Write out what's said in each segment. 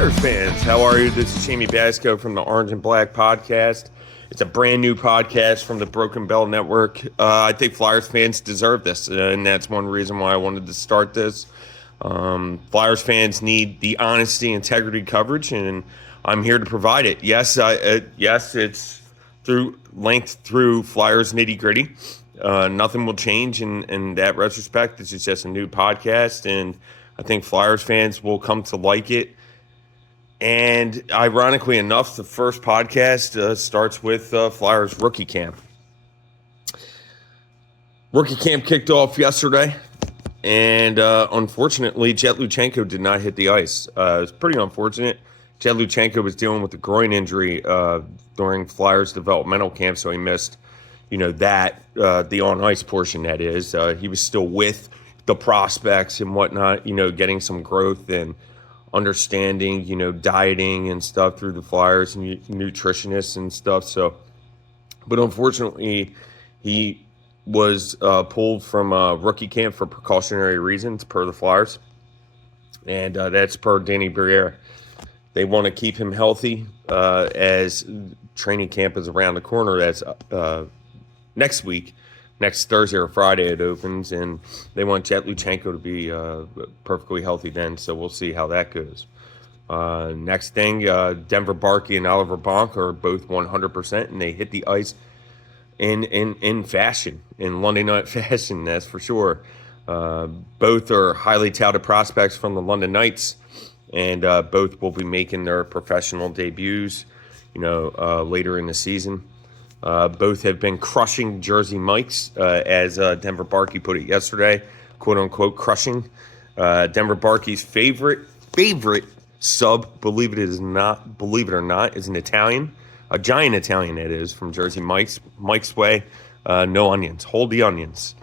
Flyers fans, how are you? This is Jamey Baskow from the Orange and Black podcast. It's a brand new podcast from the Broken Bell Network. I think Flyers fans deserve this, and that's one reason why I wanted to start this. Flyers fans need the honesty, integrity coverage, and I'm here to provide it. Yes, it's through Flyers nitty gritty. Nothing will change in that retrospect. This is just a new podcast, and I think Flyers fans will come to like it. And ironically enough, the first podcast starts with Flyers rookie camp. Rookie camp kicked off yesterday, and unfortunately, Jet Luchenko did not hit the ice. It was pretty unfortunate. Jet Luchenko was dealing with a groin injury during Flyers developmental camp, so he missed, the on-ice portion, that is. He was still with the prospects and whatnot, getting some growth and understanding, dieting and stuff through the Flyers and nutritionists and stuff. So, but unfortunately, he was pulled from rookie camp for precautionary reasons per the Flyers. And that's per Danny Briere. They want to keep him healthy as training camp is around the corner. That's next week. Next Thursday or Friday it opens, and they want Jet Luchenko to be perfectly healthy then, so we'll see how that goes. Next thing, Denver Barkey and Oliver Bonk are both 100%, and they hit the ice in fashion, in London night fashion, that's for sure. Both are highly touted prospects from the London Knights, and both will be making their professional debuts, later in the season. Both have been crushing Jersey Mikes, as Denver Barkey put it yesterday, quote unquote crushing. Denver Barkey's favorite sub, believe it or not, is an Italian, a giant Italian it is, from Jersey Mike's way. No onions, hold the onions.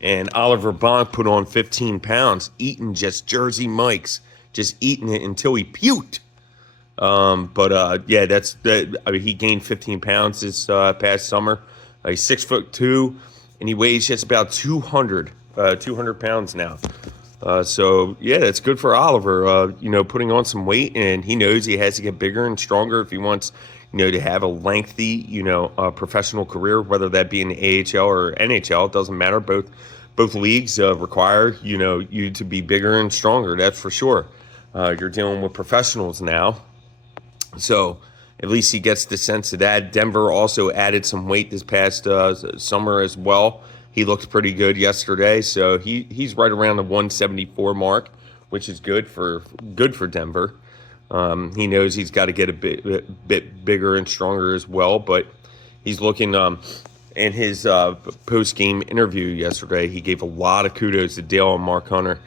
And Oliver Bonk put on 15 pounds, eating just Jersey Mike's, just eating it until he puked. He gained 15 pounds this past summer. He's 6'2", and he weighs just about 200 pounds now. That's good for Oliver. Putting on some weight, and he knows he has to get bigger and stronger if he wants, to have a lengthy, professional career, whether that be in the AHL or NHL. It doesn't matter. Both leagues require, you to be bigger and stronger. That's for sure. You're dealing with professionals now. So at least he gets the sense of that. Denver also added some weight this past summer as well. He looked pretty good yesterday, so he's right around the 174 mark, which is good for Denver. He knows he's got to get a bit bigger and stronger as well, but he's looking. In his post-game interview yesterday, he gave a lot of kudos to Dale and Mark Hunter.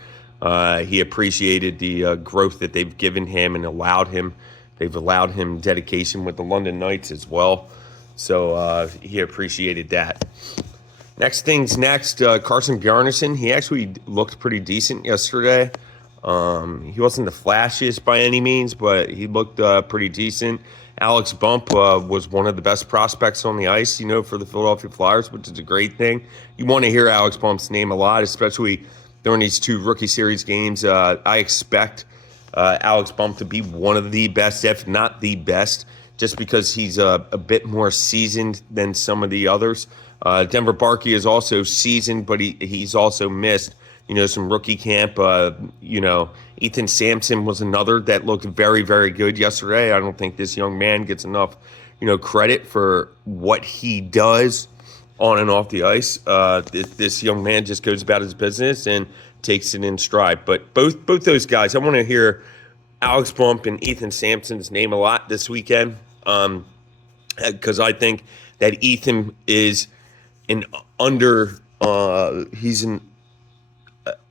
He appreciated the growth that they've given him and They've allowed him dedication with the London Knights as well. So he appreciated that. Next thing's next. Carson Bjarnason. He actually looked pretty decent yesterday. He wasn't the flashiest by any means, but he looked pretty decent. Alex Bump was one of the best prospects on the ice, for the Philadelphia Flyers, which is a great thing. You want to hear Alex Bump's name a lot, especially during these two rookie series games. I expect Alex Bump to be one of the best, if not the best, just because he's a bit more seasoned than some of the others. Denver Barkey is also seasoned, but he's also missed, some rookie camp. Ethan Sampson was another that looked very, very good yesterday. I don't think this young man gets enough, credit for what he does on and off the ice. This young man just goes about his business and takes it in stride. But both those guys, I want to hear Alex Bump and Ethan Sampson's name a lot this weekend, because I think that Ethan is he's an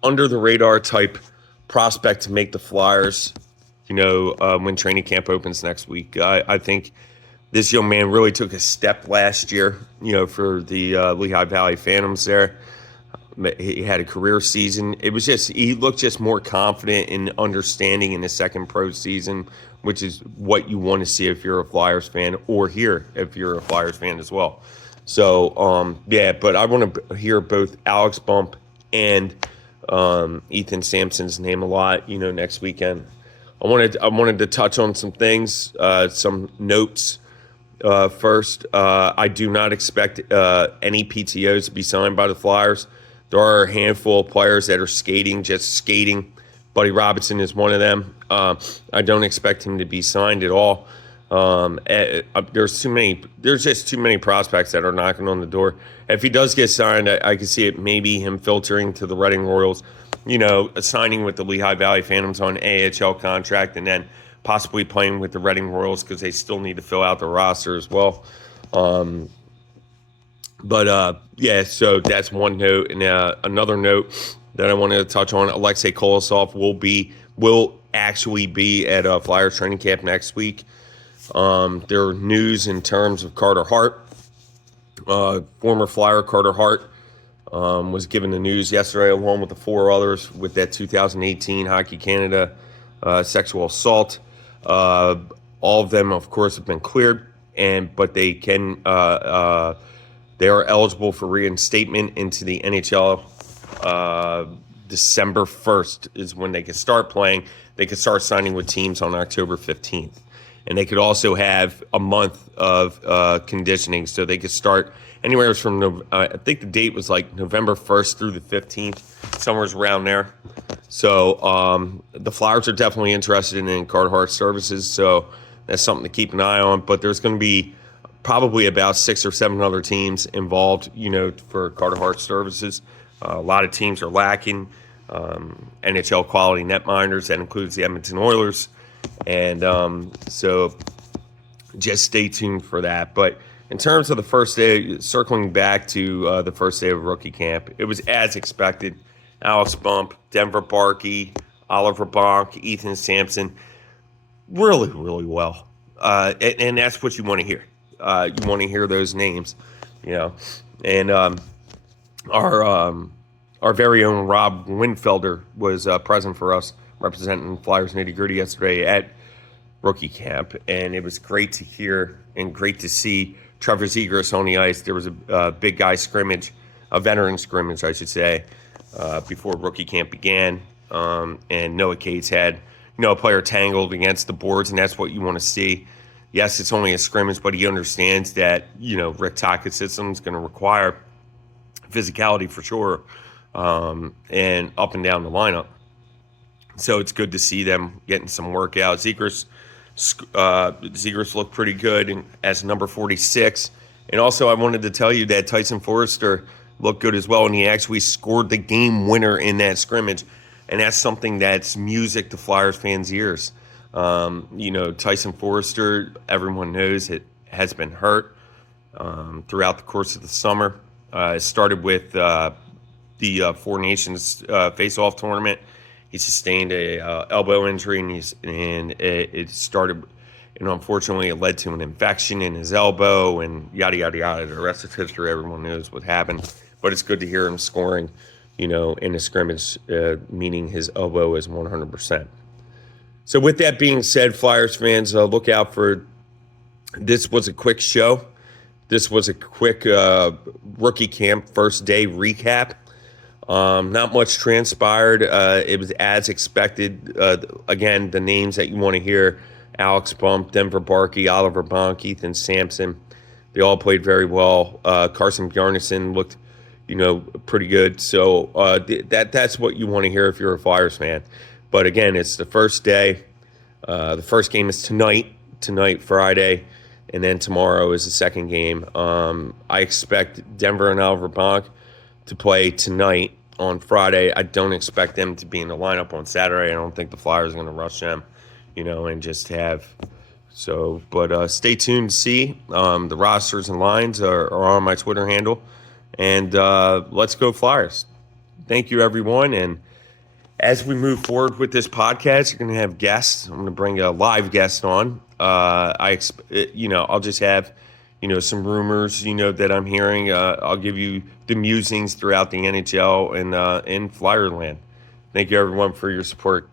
under the radar type prospect to make the Flyers, when training camp opens next week. I think this young man really took a step last year, for the Lehigh Valley Phantoms there. He had a career season. He looked just more confident and understanding in his second pro season, which is what you want to see if you're a Flyers fan, or hear if you're a Flyers fan as well. So, but I want to hear both Alex Bump and Ethan Sampson's name a lot, next weekend. I wanted to touch on some things, some notes. First, I do not expect any PTOs to be signed by the Flyers. There are a handful of players that are skating, just skating. Buddy Robinson is one of them. I don't expect him to be signed at all. There's just too many prospects that are knocking on the door. If he does get signed, I can see it maybe him filtering to the Reading Royals, signing with the Lehigh Valley Phantoms on AHL contract, and then possibly playing with the Reading Royals because they still need to fill out the roster as well. So that's one note. And another note that I wanted to touch on, Alexei Kolosov will actually be at Flyers training camp next week. There are news in terms of Carter Hart. Former Flyer Carter Hart was given the news yesterday along with the 4 others with that 2018 Hockey Canada sexual assault. All of them, of course, have been cleared, but they are eligible for reinstatement into the NHL. December 1st is when they can start playing. They could start signing with teams on October 15th. And they could also have a month of conditioning, so they could start anywhere from, I think the date was like November 1st through the 15th, somewhere around there. So the Flyers are definitely interested in Carter Hart services, so that's something to keep an eye on. But there's going to be probably about 6 or 7 other teams involved, for Carter Hart services. A lot of teams are lacking NHL quality netminders. That includes the Edmonton Oilers. And so just stay tuned for that. But in terms of the first day, circling back to the first day of rookie camp, it was as expected. Alex Bump, Denver Barkey, Oliver Bonk, Ethan Sampson, really, really well. And that's what you want to hear. You want to hear those names, And our very own Rob Winfelder was present for us, representing Flyers Nitty Gritty yesterday at rookie camp, and it was great to hear and great to see Trevor Zegras on the ice. There was a big guy scrimmage, a veteran scrimmage, I should say, before rookie camp began, and Noah Cates had a player tangled against the boards, and that's what you want to see. Yes, it's only a scrimmage, but he understands that Rick Tocchet's system is going to require physicality for sure, and up and down the lineup. So it's good to see them getting some workout. Zegras looked pretty good as number 46. And also I wanted to tell you that Tyson Forrester looked good as well, and he actually scored the game winner in that scrimmage. And that's something that's music to Flyers fans' ears. Tyson Forrester, everyone knows it has been hurt throughout the course of the summer. It started with the Four Nations face-off tournament. He sustained a elbow injury, and it started, and unfortunately, it led to an infection in his elbow, and yada yada yada. The rest is history. Everyone knows what happened, but it's good to hear him scoring, in a scrimmage, meaning his elbow is 100%. So, with that being said, Flyers fans, look out for. This was a quick show. This was a quick rookie camp first day recap. Not much transpired. It was as expected. Again, the names that you want to hear: Alex Bump, Denver Barkey, Oliver Bonk, Ethan Sampson. They all played very well. Carson Bjarnason looked, pretty good. So that's what you want to hear if you're a Flyers fan. But again, it's the first day. The first game is tonight, Friday, and then tomorrow is the second game. I expect Denver and Oliver Bonk to play tonight on Friday. I don't expect them to be in the lineup on Saturday. I don't think the Flyers are going to rush them, and just have so. But stay tuned to see. The rosters and lines are on my Twitter handle. And let's go Flyers. Thank you, everyone. And as we move forward with this podcast, you're going to have guests. I'm going to bring a live guest on. I'll just have some rumors, that I'm hearing. I'll give you the musings throughout the NHL and in Flyerland. Thank you, everyone, for your support.